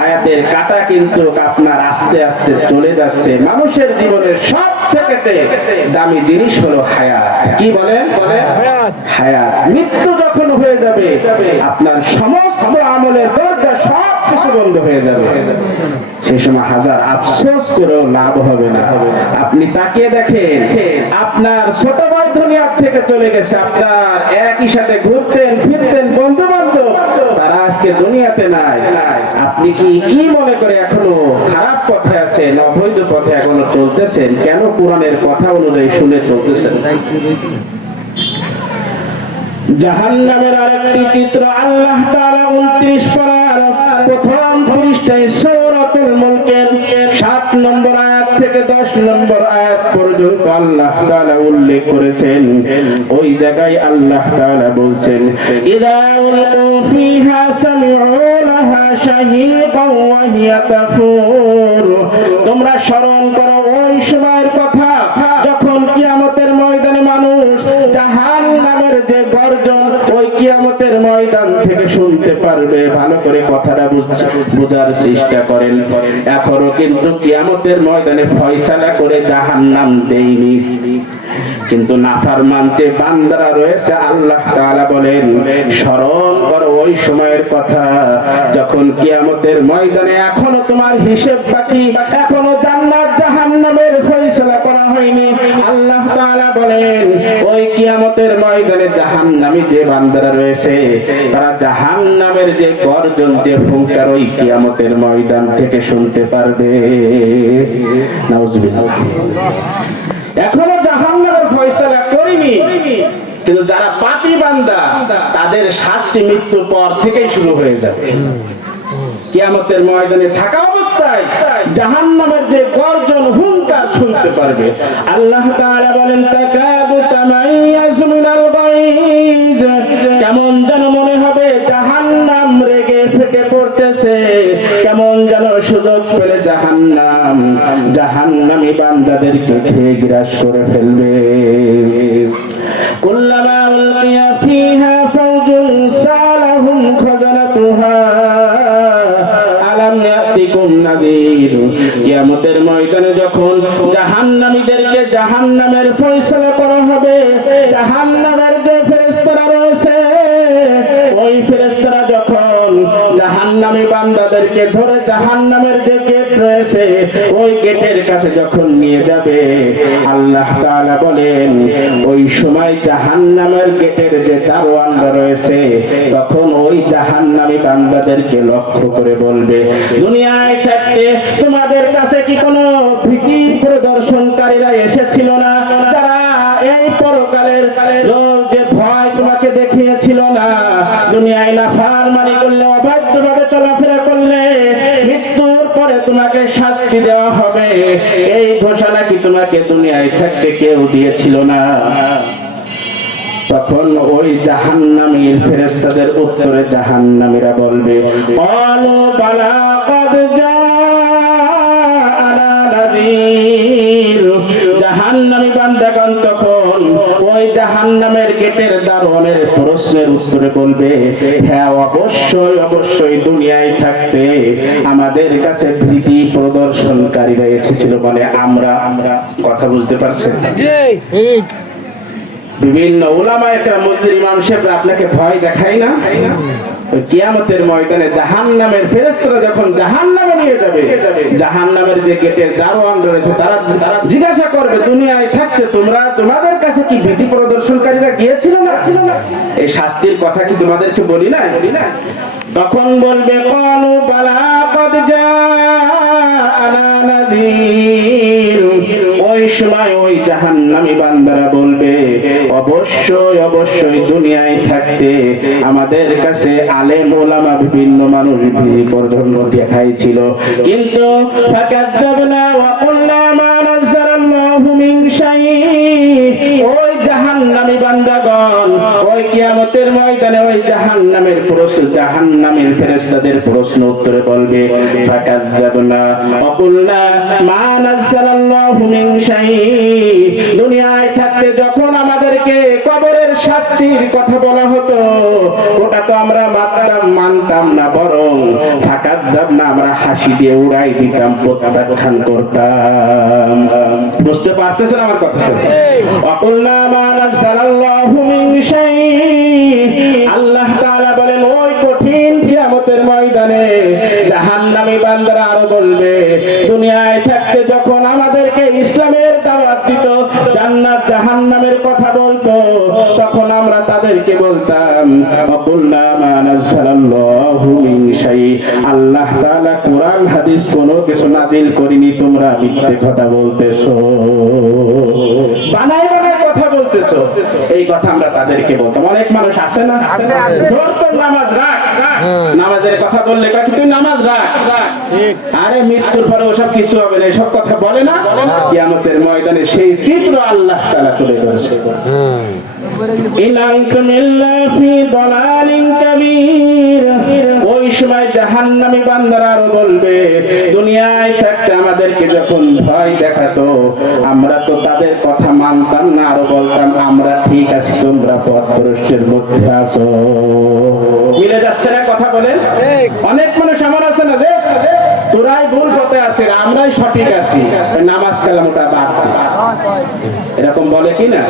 হায়াতের কাঁটা কিন্তু আপনার আস্তে আস্তে চলে যাচ্ছে। মানুষের জীবনের সব থেকে দামি জিনিস হলো হায়াত। কি বলেন? হায়াত। মৃত্যু যখন হয়ে যাবে আপনার সমস্ত আমলের দরজা সব কিছু বন্ধ হয়ে যাবে। সেই সময় হাজার আফসোস করেও লাভ হবে না। আপনি তাকিয়ে দেখেন, আপনার ছোট ভাই দুনিয়া থেকে চলে গেছে, আপনার একই সাথে ঘুরতেন ফিরতেন বন্ধু বান্ধব, তারা আজকে দুনিয়াতে নাই। আপনি কি মনে করে এখনো খারাপ পথে আছেন, অবৈধ পথে এখনো চলতেছেন? কেন কোরআনের কথা অনুযায়ী শুনে চলতেছেন? জাহান্নামের আরেকটি চিত্র আল্লাহ তাআলা 29 পারার প্রথম পৃষ্ঠায় সূরাতুল মুলকের 7 নম্বর আয়াত থেকে 10 নম্বর আয়াত পর্যন্ত আল্লাহ তাআলা উল্লেখ করেছেন। ওই জায়গায় আল্লাহ তাআলা বলছেন, ইযা উলকু ফিহা সামি'উ লাহা শাহীকান ওয়া হিয়া তাফুর। তোমরা স্মরণ করো ওই সময়ের কথা যখন কিয়ামতের ময়দানে মানুষ জাহান্নামের যে গর্জন ওই কিয়ামতের ময়দান থেকে শুনতে পারবে। ভালো করে কথাটা বোঝার চেষ্টা করেন। এখনো কিন্তু কিয়ামতের ময়দানে ফয়সালা করে জাহান্নাম দেয়নি, কিন্তু নাফরমান যে বান্দারা রয়েছে আল্লাহ তাআলা বলেন স্মরণ করো ওই সময়ের কথা যখন কিয়ামতের ময়দানে এখনো তোমার হিসাব বাকি, এখনো জান্নাত জাহান্নামের ফয়সালা করা হয়নি। আল্লাহ তাআলা বলেন ওই কিয়ামতের ময়দানে জাহান্নামী যে বান্দারা রয়েছে তারা জাহান্নামের যে গর্জন যে হুঙ্কার ওই কিয়ামতের ময়দান থেকে শুনতে পারবে। নাউজুবিল্লাহ। এখনো জাহান্নামের ফয়সালা করিনি, কিন্তু যারা পাপী বান্দা তাদের শাস্তি মৃত্যুর পর থেকেই শুরু হয়ে যাবে। কিয়ামতের ময়দানে থাকা অবস্থায় জাহান্নামের যে গর্জন হুঙ্কার শুনতে পারবে। আল্লাহ তাআলা বলেন তাকাদু তামাইয়াজু মিনাল গায়জ। কেমন যেন মনে হবে জাহান্নাম রেগে ফেটে পড়তেছে, কেমন যেন সুযোগ পেলে জাহান্নাম জাহান্নামী বান্দাদেরকে খেয়ে গ্রাস করে ফেলবে। কুল্লামা উলকিয়া ফিহা ফাওজুন সালাহুম খাজানাতুহা আলাম ইয়াতিকুম নাযীর। কিয়ামতের ময়দানে যখন জাহান্নামীদেরকে জাহান্নামের ফয়সালা করা হবে, জাহান্নামের যে ফেরেশতারা রয়েছে ওই ফেরেশতারা যখন জাহান্নামী বান্দাদেরকে ধরে জাহান্নামের যে গেট রয়েছে ওই গেটের কাছে যখন নিয়ে যাবে, আল্লাহ তাআলা বলেন ওই সময় জাহান্নামের গেটের যে দারোয়ানরা রয়েছে তখন ওই জাহান্নামী বান্দাদেরকে লক্ষ্য করে বলবে, দুনিয়ায় থাকতে তোমাদের কাছে কি কোনো ভীতি প্রদর্শনকারীরা এসেছিল না, যারা এই পরকালের যে ভয় তোমাকে দেখিয়েছিল না? দুনিয়ায় নাফরমানি করলে, অবাধ্যভাবে চলাফেরা করলে মৃত্যুর পরে তোমাকে শাস্তি দেওয়া হবে, এই ঘোষণা কি তোমাকে দুনিয়ায় থাকতে কেউ দিয়েছিল না? তখন ওই জাহান্নামীর ফেরেশতাদের উত্তরে জাহান্নামীরা বলবে, ক্বালু বালা ক্বাদ জাআনা নাযীর। জাহান্নামী বান্দাগণ তখন ওই জাহান্নামের গেটের দারোয়ানের প্রশ্নের উত্তরে বলবে, হ্যাঁ অবশ্যই অবশ্যই দুনিয়ায় থাকতে আমাদের কাছে ভীতি প্রদর্শনকারীরা এসেছিল। মানে আমরা। কথা বুঝতে পারছেন? বিভিন্ন উলামায়ে কেরাম মুফতি ইমাম সাহেবরা আপনাকে ভয় দেখায় না? কিয়ামতের ময়দানে জাহান্নামের ফেরেশতারা যখন জাহান্নামে নিয়ে যাবে, জাহান্নামের যে গেটের দারোয়ান রয়েছে তারা জিজ্ঞাসা করবে, দুনিয়ায় থাকতে তোমরা তোমাদের কাছে কি ভীতি প্রদর্শনকারীরা গিয়েছিল না? এই শাস্তির কথা কি তোমাদেরকে বলি না? তখন বলবে ক্বালু বালা ক্বাদ জাআনা নাযীর। ওই সময় ওই জাহান্নামী বান্দারা বলবে, অবশ্যই অবশ্যই দুনিয়ায় থাকতে আমাদের কাছে আলেম ওলামা বিভিন্ন মানুষ ভীতি প্রদর্শন দেখাইছিল, কিন্তু ফাকাযাবনা ওয়া কুলনা মা নাযালাল্লাহু মিন শাই। ওই জাহান্নামী বান্দাগণ ওই কিয়ামতের ময়দানে ওই জাহান্নামের জাহান্নামীর ফেরেশতাদের প্রশ্ন উত্তরে বলবে, ফাকাযাবনা ওয়া কুলনা মা নাযালাল্লাহু মিন শাই। দুনিয়ায় থাকতে যখন আমাদেরকে কবরের শাস্তির কথা বলা হতো ওটা তো আমরা মানতাম না, বরং আযাব না আমরা হাসি দিয়ে উড়াই দিতাম, প্রত্যাখ্যান করতাম। বুঝতে পারতেছেন আমার কথা? ওয়াকুলনা মা নাযালাল্লাহু মিন শাই। আল্লাহ তাআলা বলেন ওই কঠিন কিয়ামতের ময়দানে জাহান্নামী বান্দারা আরো বলবে, দুনিয়ায় থাকতে যখন আমাদেরকে ইসলামের দাওয়াত দিত, জান্নাত জাহান্নামের কথা বলতো, তখন আমরা তাদেরকে বলতাম ওয়াকুলনা মা নাযালাল্লাহু মিন শাই। আল্লাহ তাআলা কোরআন হাদিস কোনো কিছু নাযিল করেনি, তোমরা মিথ্যে কথা বলতেছো, বানাই বানাই কথা বলতেছো। এই কথা আমরা তাদেরকে বলতাম। অনেক মানুষ আছে না, ধরতো নামাজ রাখ, নামাজের কথা বললে কয় তুই নামাজ রাখ, আরে মৃত্যুর পরে ওসব কিছু হবে না, এসব কথা বলে না। কিয়ামতের ময়দানে সেই চিত্র আল্লাহ তাআলা তুলে ধরেছে। ওই সময় জাহান্নামী বান্দারা আরো বলবে, দুনিয়ায় থাকতে আমাদেরকে যখন ভয় দেখাতো, আমরা তো তাদের কথা মানতাম না, আরো বলতাম আমরা ঠিক আছি, তোমরা পথভ্রষ্টের মধ্যে আছো। মিলে যাচ্ছে না কথা বলেন? অনেক মানুষ আমার আছে না যে তোরাই ভুল পথে আছিস, আমরাই সঠিক আছি, নামাজ কালাম ওটা বাদ, এরকম বলে কি না?